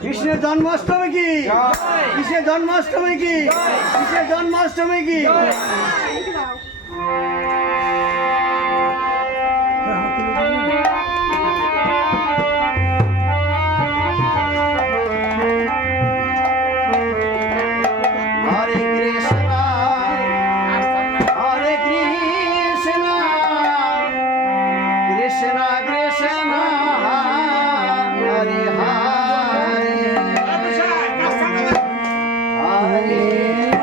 কৃষ্ণের জন্মাষ্টমী কি? কৃষ্ণের জন্মাষ্টমী কি? কৃষ্ণের জন্মাষ্টমী কি? Yeah.